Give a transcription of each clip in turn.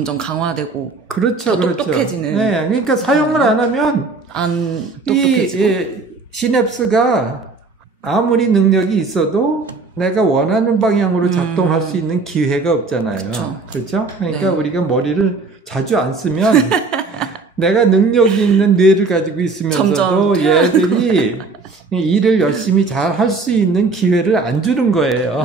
점점 강화되고 그렇죠, 더 똑똑해지는. 네, 그러니까 사용을 안 하면 안 똑똑해지고 시냅스가 아무리 능력이 있어도 내가 원하는 방향으로 작동할 수 있는 기회가 없잖아요. 그렇죠? 그러니까 네. 우리가 머리를 자주 안 쓰면 내가 능력이 있는 뇌를 가지고 있으면서도 얘들이 일을 열심히 잘 할 수 있는 기회를 안 주는 거예요.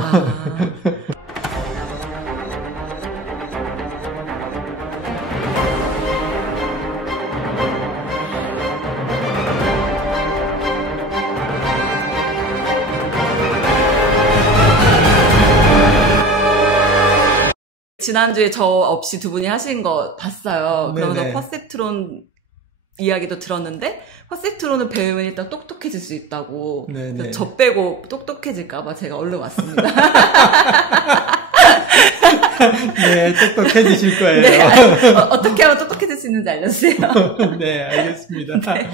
지난주에 저 없이 두 분이 하신 거 봤어요. 그러면서 퍼셉트론 이야기도 들었는데 퍼셉트론을 배우면 일단 똑똑해질 수 있다고. 저 빼고 똑똑해질까봐 제가 얼른 왔습니다. 네, 똑똑해지실 거예요. 네, 어떻게 하면 똑똑해질 수 있는지 알려주세요. 네, 알겠습니다. 네.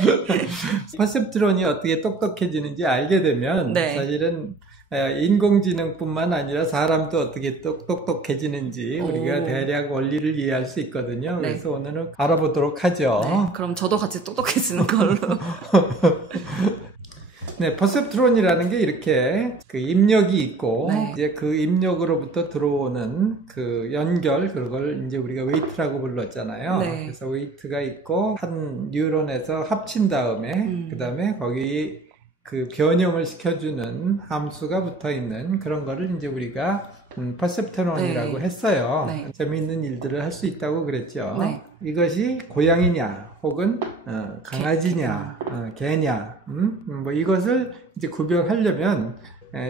퍼셉트론이 어떻게 똑똑해지는지 알게 되면 사실은 인공지능뿐만 아니라 사람도 어떻게 똑똑해지는지 우리가 대략 원리를 이해할 수 있거든요. 그래서 오늘은 알아보도록 하죠. 네, 그럼 저도 같이 똑똑해지는 걸로. 네, 퍼셉트론이라는 게 이렇게 그 입력이 있고 이제 그 입력으로부터 들어오는 그 연결, 그걸 이제 우리가 웨이트라고 불렀잖아요. 그래서 웨이트가 있고 한 뉴런에서 합친 다음에 그 다음에 거기 그 변형을 시켜주는 함수가 붙어있는 그런 거를 이제 우리가 퍼셉트론이라고 했어요. 재미있는 일들을 할 수 있다고 그랬죠. 이것이 고양이냐 혹은 강아지냐 개냐 뭐 이것을 이제 구별하려면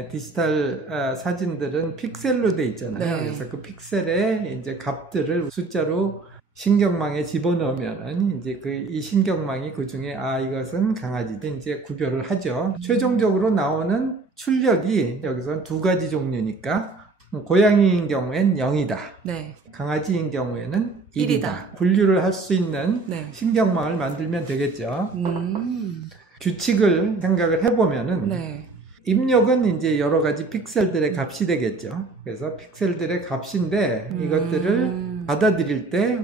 디지털 사진들은 픽셀로 돼 있잖아요. 그래서 그 픽셀에 이제 값들을 숫자로 신경망에 집어넣으면은 이제 이 신경망이 그 중에 이것은 강아지도 이제 구별을 하죠. 최종적으로 나오는 출력이 여기서 두 가지 종류니까 고양이인 경우엔 0이다. 강아지인 경우에는 1이다. 분류를 할 수 있는 신경망을 만들면 되겠죠. 규칙을 생각을 해보면은 입력은 이제 여러 가지 픽셀들의 값이 되겠죠. 그래서 픽셀들의 값인데 이것들을 받아들일 때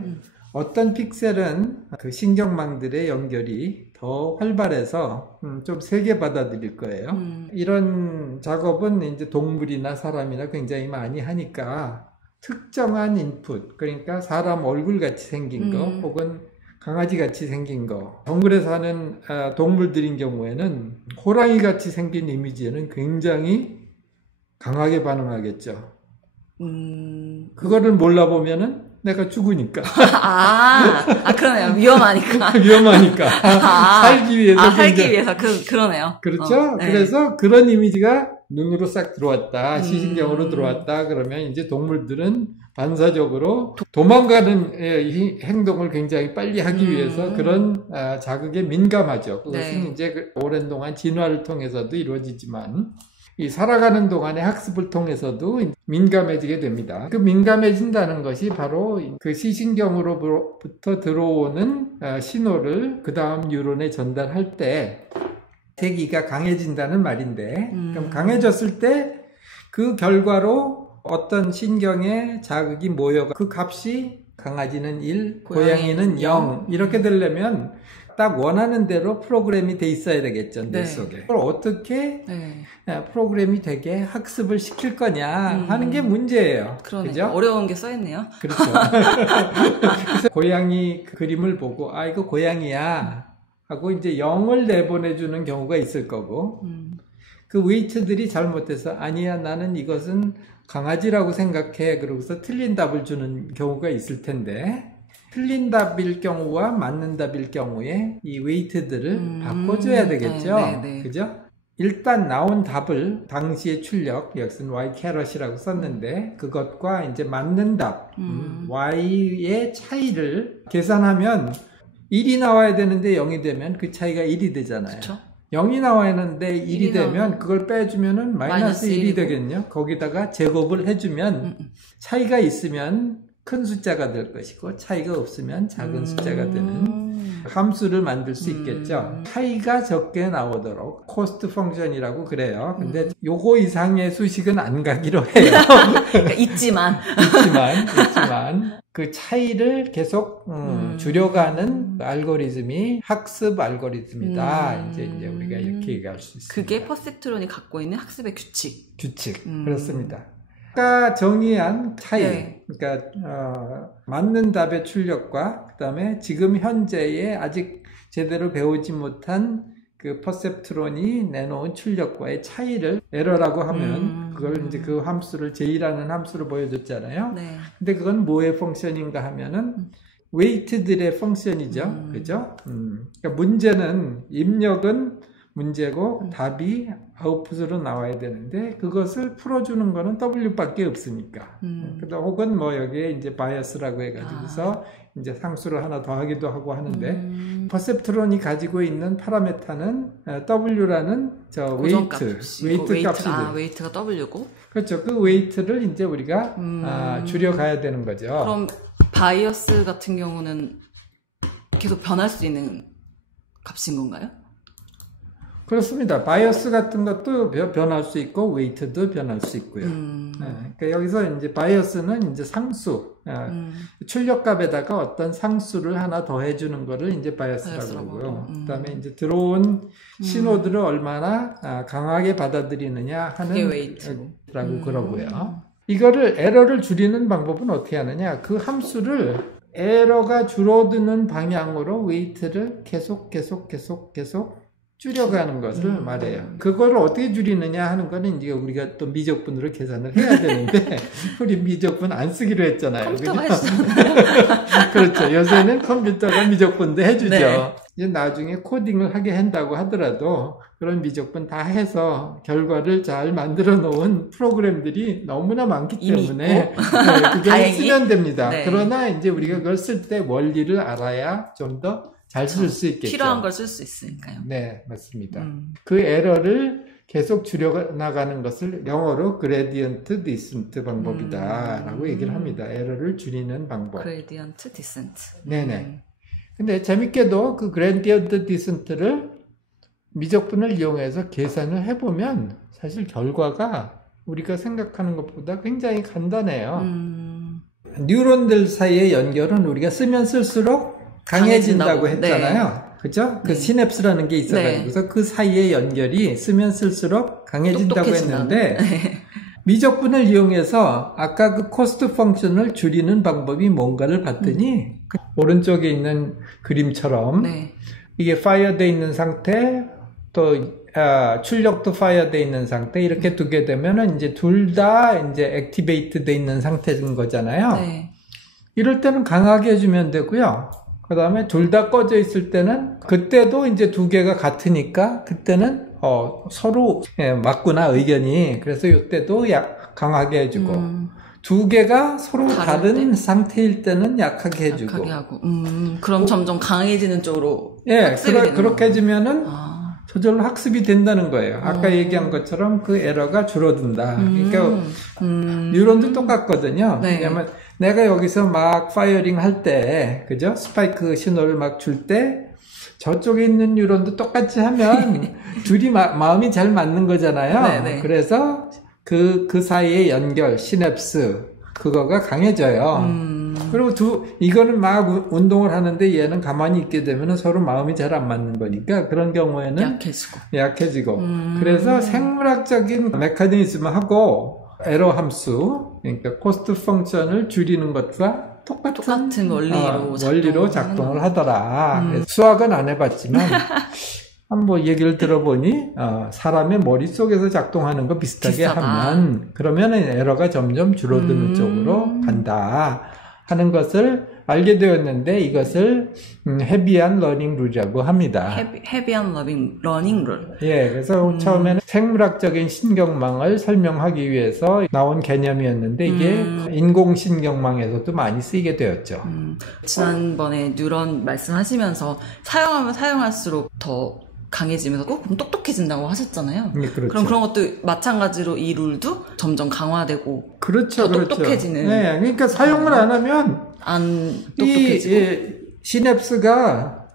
어떤 픽셀은 그 신경망들의 연결이 더 활발해서 좀 세게 받아들일 거예요. 이런 작업은 이제 동물이나 사람이나 굉장히 많이 하니까 특정한 인풋, 그러니까 사람 얼굴 같이 생긴 거 혹은 강아지 같이 생긴 거, 정글에 사는 동물들인 경우에는 호랑이 같이 생긴 이미지에는 굉장히 강하게 반응하겠죠. 그거를 몰라보면은 내가 죽으니까. 그러네요. 위험하니까. 위험하니까. 살기 위해서. 살기 위해서. 그러네요. 그렇죠? 그래서 그런 이미지가 눈으로 싹 들어왔다. 시신경으로 들어왔다. 그러면 이제 동물들은 반사적으로 도망가는 행동을 굉장히 빨리 하기 위해서 그런 자극에 민감하죠. 그것은 이제 오랜 동안 진화를 통해서도 이루어지지만 이 살아가는 동안의 학습을 통해서도 민감해지게 됩니다. 그 민감해진다는 것이 바로 그 시신경으로부터 들어오는 신호를 그 다음 뉴런에 전달할 때 세기가 강해진다는 말인데, 그럼 강해졌을 때 그 결과로 어떤 신경에 자극이 모여가 그 값이 강아지는 1, 고양이는 0 이렇게 되려면 딱 원하는 대로 프로그램이 돼 있어야 되겠죠, 뇌 속에. 그걸 어떻게 프로그램이 되게 학습을 시킬 거냐 하는 게 문제예요. 그죠? 어려운 게 써있네요. 그렇죠. 그래서 고양이 그림을 보고 이거 고양이야 하고 이제 0을 내보내주는 경우가 있을 거고 그 웨이트들이 잘못해서 아니야 나는 이것은 강아지라고 생각해 그러고서 틀린 답을 주는 경우가 있을 텐데 틀린 답일 경우와 맞는 답일 경우에 이 웨이트들을 바꿔줘야 되겠죠. 그죠? 일단 나온 답을 당시의 출력, 여기서는 y 캐럿이라고 썼는데 그것과 이제 맞는 답, y의 차이를 계산하면 1이 나와야 되는데 0이 되면 그 차이가 1이 되잖아요. 그쵸? 0이 나와야 하는데 1이 되면 그걸 빼주면은 마이너스 1이 되겠네요. 거기다가 제곱을 해주면 차이가 있으면 큰 숫자가 될 것이고 차이가 없으면 작은 숫자가 되는 함수를 만들 수 있겠죠. 차이가 적게 나오도록 코스트 펑션이라고 그래요. 근데 요거 이상의 수식은 안 가기로 해요. 그러니까 있지만 그 차이를 계속 줄여가는 알고리즘이 학습 알고리즘이다. 이제 우리가 이렇게 얘기할 수 있습니다. 그게 퍼셉트론이 갖고 있는 학습의 규칙. 그렇습니다. 아까 정의한 차이, 네. 그러니까 맞는 답의 출력과 그다음에 지금 현재의 아직 제대로 배우지 못한 그 퍼셉트론이 내놓은 출력과의 차이를 에러라고 하면 그걸 이제 그 함수를 J라는 함수로 보여줬잖아요. 네. 근데 그건 뭐의 펑션인가 하면은 웨이트들의 펑션이죠. 그죠? 그러니까 문제는 입력은 문제고 답이 아웃풋으로 나와야 되는데 그것을 풀어주는 거는 W밖에 없으니까. 혹은 뭐 여기에 이제 바이어스라고 해가지고서 이제 상수를 하나 더하기도 하고 하는데 퍼셉트론이 가지고 있는 파라메타는 W라는 저 웨이트 값이 웨이트가 W고. 그렇죠. 그 웨이트를 이제 우리가 줄여가야 되는 거죠. 그럼 바이어스 같은 경우는 계속 변할 수 있는 값인 건가요? 그렇습니다. 바이어스 같은 것도 변할 수 있고 웨이트도 변할 수 있고요. 그러니까 여기서 이제 바이어스는 이제 상수, 출력값에다가 어떤 상수를 하나 더해주는 거를 이제 바이어스라고 하고요. 그다음에 이제 들어온 신호들을 얼마나 강하게 받아들이느냐 하는 웨이트라고 그러고요. 이거를 에러를 줄이는 방법은 어떻게 하느냐? 그 함수를 에러가 줄어드는 방향으로 웨이트를 계속 줄여가는 것을 말해요. 그거를 어떻게 줄이느냐 하는 거는 이제 우리가 또 미적분으로 계산을 해야 되는데 우리 미적분 안 쓰기로 했잖아요. 컴퓨터가 해주잖아요. 그렇죠. 요새는 컴퓨터가 미적분도 해주죠. 네. 이제 나중에 코딩을 하게 한다고 하더라도 그런 미적분 다 해서 결과를 잘 만들어 놓은 프로그램들이 너무나 많기 때문에 그게 쓰면 됩니다. 네. 그러나 이제 우리가 그걸 쓸 때 원리를 알아야 좀 더 잘 쓸 수 있겠죠. 필요한 걸 쓸 수 있으니까요. 네, 맞습니다. 그 에러를 계속 줄여나가는 것을 영어로 그레디언트 디센트 방법이다라고 얘기를 합니다. 에러를 줄이는 방법. 그레디언트 디센트. 네네. 근데 재밌게도 그 그레디언트 디센트를 미적분을 이용해서 계산을 해보면 사실 결과가 우리가 생각하는 것보다 굉장히 간단해요. 뉴런들 사이의 연결은 우리가 쓰면 쓸수록 강해진다고 했잖아요. 네. 그죠? 그 시냅스라는 게 있어가지고서 네. 그 사이의 연결이 쓰면 쓸수록 강해진다고 했는데 미적분을 이용해서 아까 그 코스트 펑션을 줄이는 방법이 뭔가를 봤더니 오른쪽에 있는 그림처럼 이게 파이어돼 있는 상태 또 출력도 파이어돼 있는 상태 이렇게 두게 되면은 이제 둘 다 이제 액티베이트 돼 있는 상태인 거잖아요. 네. 이럴 때는 강하게 해주면 되고요. 그 다음에 둘 다 꺼져 있을 때는 그때도 이제 두 개가 같으니까 그때는 서로 맞구나 의견이. 그래서 이때도 강하게 해주고 두 개가 서로 다른 상태일 때는 약하게 해주고. 약하게 하고. 그럼 점점 강해지는 쪽으로. 그렇게 해주면은 저절로 학습이 된다는 거예요. 아까 얘기한 것처럼 그 에러가 줄어든다. 그러니까 뉴런도 똑같거든요. 네. 왜냐면 내가 여기서 막 파이어링 할 때, 그죠? 스파이크 신호를 막 줄 때, 저쪽에 있는 뉴런도 똑같이 하면 둘이 마음이 잘 맞는 거잖아요. 네네. 그래서 그 사이의 연결, 시냅스, 그거가 강해져요. 그리고 이거는 막 운동을 하는데 얘는 가만히 있게 되면 서로 마음이 잘 안 맞는 거니까 그런 경우에는 약해지고. 그래서 생물학적인 메커니즘하고 에러 함수, 그러니까 코스트 펑션을 줄이는 것과 똑같은 원리로 작동을 하더라. 수학은 안 해봤지만 한번 얘기를 들어보니 사람의 머릿속에서 작동하는 거 비슷하게 하면 그러면 에러가 점점 줄어드는 쪽으로 간다 하는 것을 알게 되었는데 이것을 헤비한 러닝 룰이라고 합니다. 헤비한 러닝 룰. 예, 그래서 처음에는 생물학적인 신경망을 설명하기 위해서 나온 개념이었는데 이게 인공신경망에서도 많이 쓰이게 되었죠. 지난번에 뉴런 말씀하시면서 사용하면 사용할수록 더 강해지면서 그럼 똑똑해진다고 하셨잖아요. 네, 그렇죠. 그럼 그런 것도 마찬가지로 이 룰도 점점 강화되고 그렇죠, 더 똑똑해지는. 네, 그러니까 사용을 안 하면 안 똑똑해지고 시냅스가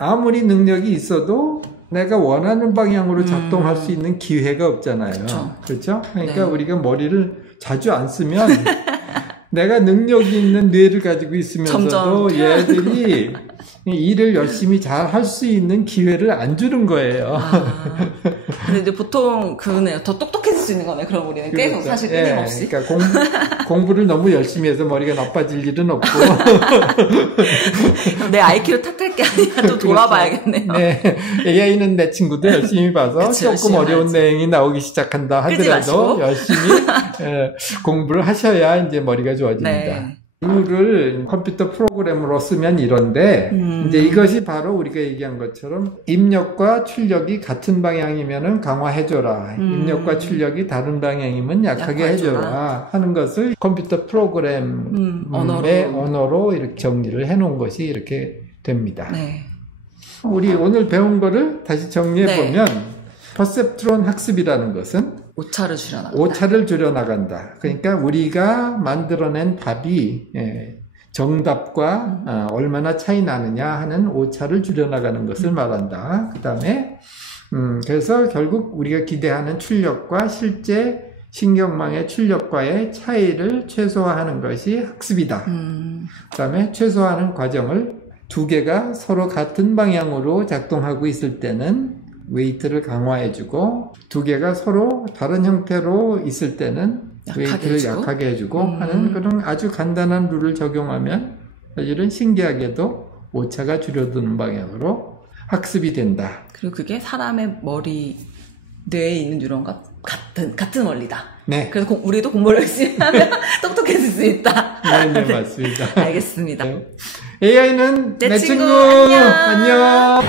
아무리 능력이 있어도 내가 원하는 방향으로 작동할 수 있는 기회가 없잖아요. 그렇죠? 그러니까 네. 우리가 머리를 자주 안 쓰면 내가 능력이 있는 뇌를 가지고 있으면서도 얘들이 일을 열심히 잘 할 수 있는 기회를 안 주는 거예요. 근데 이제 보통 그거네요. 더 똑똑해질 수 있는 거네. 그럼 우리는 계속 그렇죠. 사실 끊임없이. 그러니까 공부를 너무 열심히 해서 머리가 나빠질 일은 없고. 내 IQ를 탓할 게 아니라 또 돌아봐야겠네요. 네. AI는 내 친구도 열심히 봐서 그치, 조금 어려운 하지. 내용이 나오기 시작한다 하더라도 열심히 공부를 하셔야 이제 머리가 좋아집니다. 네. 룰을 컴퓨터 프로그램으로 쓰면 이런데 이제 이것이 바로 우리가 얘기한 것처럼 입력과 출력이 같은 방향이면은 강화해줘라. 입력과 출력이 다른 방향이면 약하게 해줘라 하는 것을 컴퓨터 프로그램의 언어로 이렇게 정리를 해놓은 것이 이렇게 됩니다. 네. 우리 오늘 배운 거를 다시 정리해보면 네. 퍼셉트론 학습이라는 것은 오차를 줄여나간다. 그러니까 우리가 만들어낸 답이 정답과 얼마나 차이 나느냐 하는 오차를 줄여나가는 것을 말한다. 그 다음에 그래서 결국 우리가 기대하는 출력과 실제 신경망의 출력과의 차이를 최소화하는 것이 학습이다. 그 다음에 최소화하는 과정을 두 개가 서로 같은 방향으로 작동하고 있을 때는 웨이트를 강화해주고 두 개가 서로 다른 형태로 있을 때는 웨이트를 약하게 해주고 하는 그런 아주 간단한 룰을 적용하면 사실은 신기하게도 오차가 줄어드는 방향으로 학습이 된다. 그리고 그게 사람의 머리 뇌에 있는 뉴런과 같은 원리다. 네. 그래서 우리도 공부를 열심히 하면 똑똑해질 수 있다. 네, 맞습니다. 알겠습니다. 네. AI는 내 친구. 안녕.